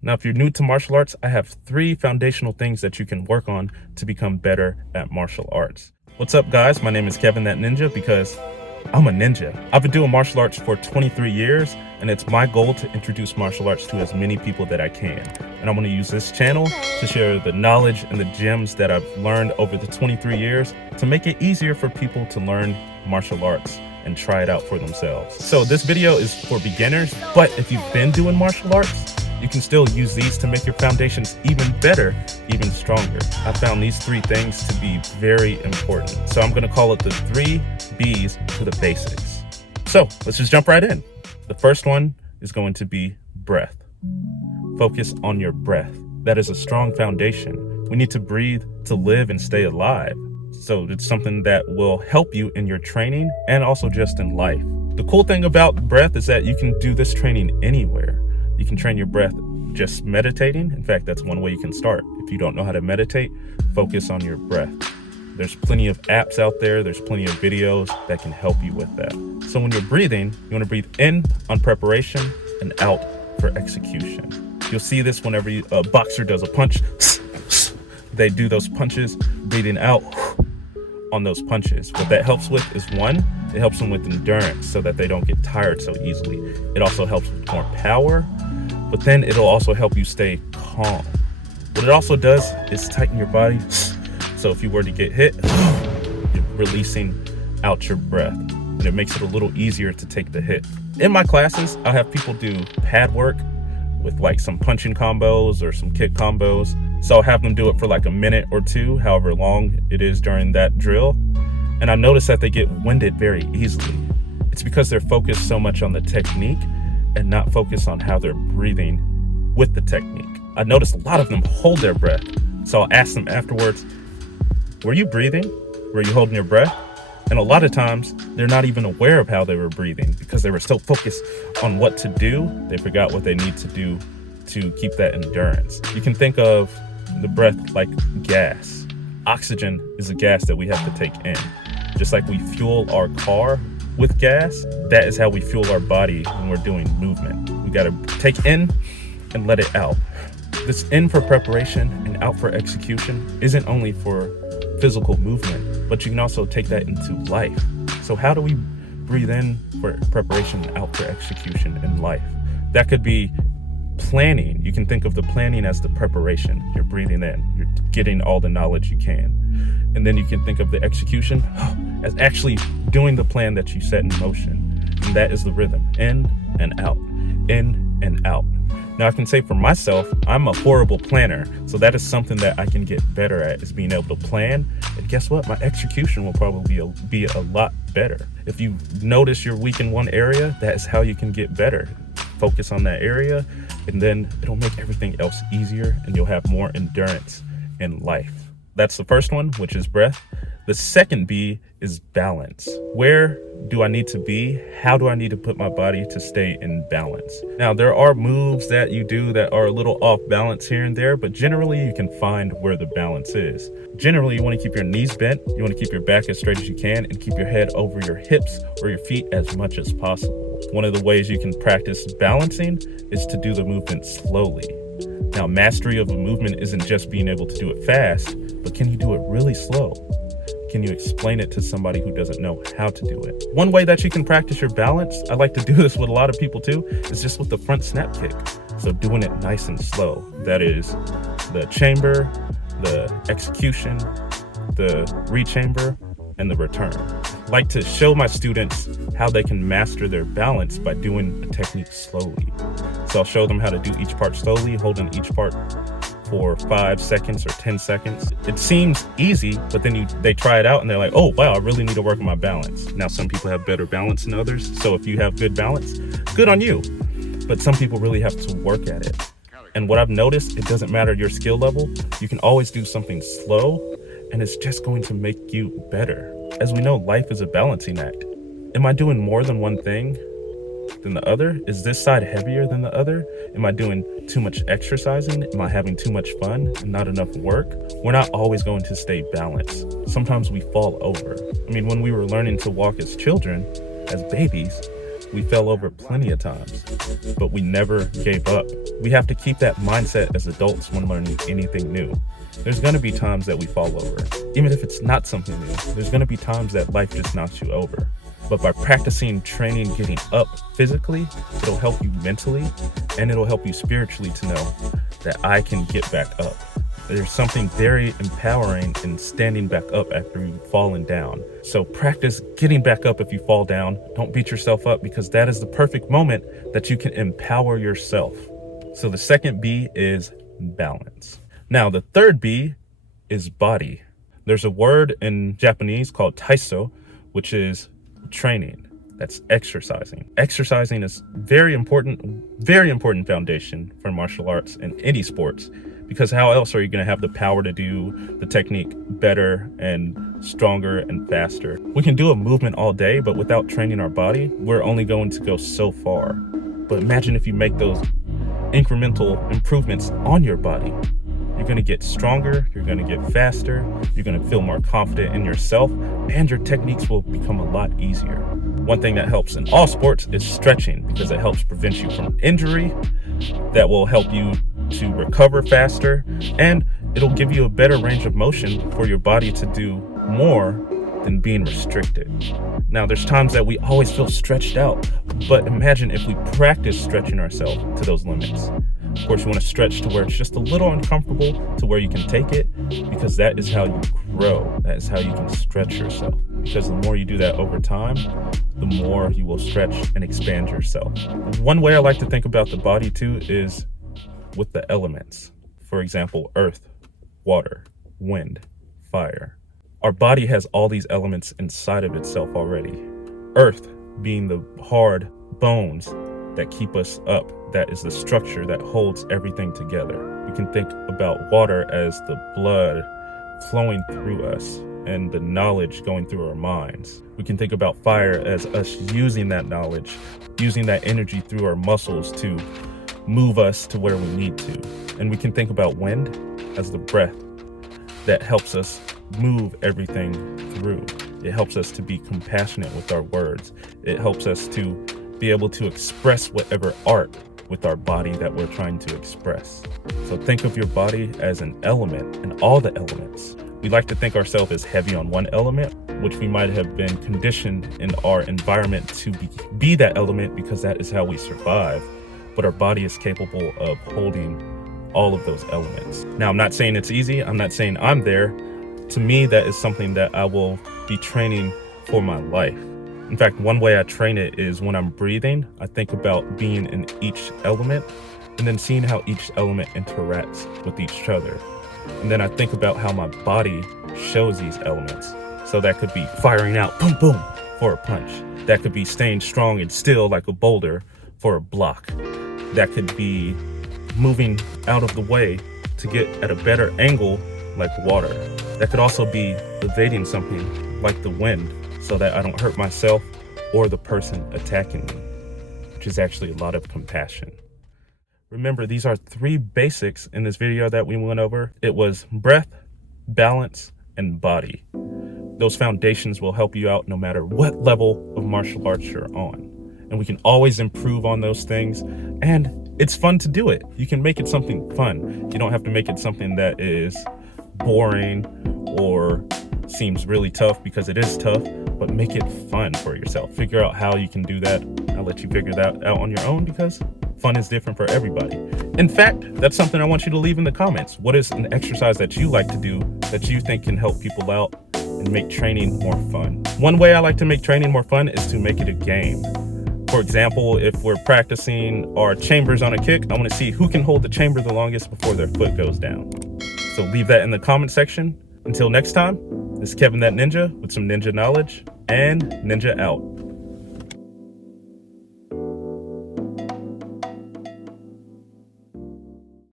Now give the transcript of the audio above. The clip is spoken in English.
Now, if you're new to martial arts, I have 3 foundational things that you can work on to become better at martial arts. What's up, guys? My name is Kevin That Ninja because I'm a ninja. I've been doing martial arts for 23 years, and it's my goal to introduce martial arts to as many people that I can. And I'm going to use this channel to share the knowledge and the gems that I've learned over the 23 years to make it easier for people to learn martial arts and try it out for themselves. So this video is for beginners, but if you've been doing martial arts, you can still use these to make your foundations even better, even stronger. I found these 3 things to be very important. So I'm gonna call it the 3 B's to the basics. So let's just jump right in. The first one is going to be breath. Focus on your breath. That is a strong foundation. We need to breathe to live and stay alive. So it's something that will help you in your training and also just in life. The cool thing about breath is that you can do this training anywhere. You can train your breath just meditating. In fact, that's one way you can start. If you don't know how to meditate, focus on your breath. There's plenty of apps out there. There's plenty of videos that can help you with that. So when you're breathing, you want to breathe in on preparation and out for execution. You'll see this whenever a boxer does a punch. They do those punches, breathing out on those punches. What that helps with is 1, it helps them with endurance so that they don't get tired so easily. It also helps with more power, but then it'll also help you stay calm. What it also does is tighten your body. So if you were to get hit, you're releasing out your breath, and it makes it a little easier to take the hit. In my classes, I'll have people do pad work with like some punching combos or some kick combos. So I'll have them do it for like a minute or 2, however long it is during that drill. And I notice that they get winded very easily. It's because they're focused so much on the technique and not focused on how they're breathing with the technique. I noticed a lot of them hold their breath. So I'll ask them afterwards, were you breathing? Were you holding your breath? And a lot of times they're not even aware of how they were breathing because they were so focused on what to do, they forgot what they need to do to keep that endurance. You can think of the breath like gas. Oxygen is a gas that we have to take in. Just like we fuel our car with gas, that is how we fuel our body when we're doing movement. We gotta take in and let it out. This in for preparation and out for execution isn't only for physical movement, but you can also take that into life. So how do we breathe in for preparation and out for execution in life? That could be planning. You can think of the planning as the preparation. You're breathing in, you're getting all the knowledge you can. And then you can think of the execution as actually doing the plan that you set in motion. And that is the rhythm, in and out, in and out. Now I can say for myself, I'm a horrible planner. So that is something that I can get better at, is being able to plan. And guess what? My execution will probably be a lot better. If you notice you're weak in one area, that is how you can get better. Focus on that area, and then it'll make everything else easier, and you'll have more endurance in life. That's the first one, which is breath. The second B is balance. Where do I need to be? How do I need to put my body to stay in balance? Now, there are moves that you do that are a little off balance here and there, but generally you can find where the balance is. Generally, you want to keep your knees bent, you want to keep your back as straight as you can, and keep your head over your hips or your feet as much as possible. One of the ways you can practice balancing is to do the movement slowly. Now, mastery of a movement isn't just being able to do it fast, but can you do it really slow? Can you explain it to somebody who doesn't know how to do it? One way that you can practice your balance, I like to do this with a lot of people too, is just with the front snap kick. So doing it nice and slow. That is the chamber, the execution, the rechamber, and the return. I like to show my students how they can master their balance by doing a technique slowly. So I'll show them how to do each part slowly, holding each part for 5 seconds or 10 seconds. It seems easy, but then they try it out and they're like, oh wow, I really need to work on my balance. Now, some people have better balance than others. So if you have good balance, good on you. But some people really have to work at it. And what I've noticed, it doesn't matter your skill level. You can always do something slow, and it's just going to make you better. As we know, life is a balancing act. Am I doing more than one thing than the other? Is this side heavier than the other? Am I doing too much exercising? Am I having too much fun and not enough work? We're not always going to stay balanced. Sometimes we fall over. I mean, when we were learning to walk as children, as babies, we fell over plenty of times, but we never gave up. We have to keep that mindset as adults when learning anything new. There's going to be times that we fall over. Even if it's not something new, there's going to be times that life just knocks you over. But by practicing, training, getting up physically, it'll help you mentally and it'll help you spiritually to know that I can get back up. There's something very empowering in standing back up after you've fallen down. So practice getting back up if you fall down. Don't beat yourself up, because that is the perfect moment that you can empower yourself. So the second B is balance. Now, the third B is body. There's a word in Japanese called taiso, which is training. That's exercising. Exercising is very important foundation for martial arts and any sports, because how else are you going to have the power to do the technique better and stronger and faster? We can do a movement all day, but without training our body, we're only going to go so far. But imagine if you make those incremental improvements on your body. You're going to get stronger, you're going to get faster, you're going to feel more confident in yourself, and your techniques will become a lot easier. One thing that helps in all sports is stretching, because it helps prevent you from injury, that will help you to recover faster, and it'll give you a better range of motion for your body to do more than being restricted. Now, there's times that we always feel stretched out, but imagine if we practice stretching ourselves to those limits. Of course, you want to stretch to where it's just a little uncomfortable, to where you can take it, because that is how you grow. That is how you can stretch yourself. Because the more you do that over time, the more you will stretch and expand yourself. One way I like to think about the body too is with the elements. For example, earth, water, wind, fire. Our body has all these elements inside of itself already. Earth being the hard bones that keep us up. That is the structure that holds everything together. We can think about water as the blood flowing through us and the knowledge going through our minds. We can think about fire as us using that knowledge, using that energy through our muscles to move us to where we need to. And we can think about wind as the breath that helps us move everything through. It helps us to be compassionate with our words. It helps us to be able to express whatever art with our body that we're trying to express. So think of your body as an element and all the elements. We like to think ourselves as heavy on one element, which we might have been conditioned in our environment to be that element, because that is how we survive. But our body is capable of holding all of those elements. Now, I'm not saying it's easy. I'm not saying I'm there. To me, that is something that I will be training for my life. In fact, one way I train it is when I'm breathing, I think about being in each element and then seeing how each element interacts with each other. And then I think about how my body shows these elements. So that could be firing out, boom, boom, for a punch. That could be staying strong and still like a boulder for a block. That could be moving out of the way to get at a better angle like water. That could also be evading something like the wind, so that I don't hurt myself or the person attacking me, which is actually a lot of compassion. Remember, these are 3 basics in this video that we went over. It was breath, balance, and body. Those foundations will help you out no matter what level of martial arts you're on. And we can always improve on those things. And it's fun to do it. You can make it something fun. You don't have to make it something that is boring or seems really tough, because it is tough, but make it fun for yourself. Figure out how you can do that. I'll let you figure that out on your own, because fun is different for everybody. In fact, that's something I want you to leave in the comments. What is an exercise that you like to do that you think can help people out and make training more fun? One way I like to make training more fun is to make it a game. For example, if we're practicing our chambers on a kick, I want to see who can hold the chamber the longest before their foot goes down. So leave that in the comment section. Until next time, this is Kevin That Ninja with some ninja knowledge, and ninja out.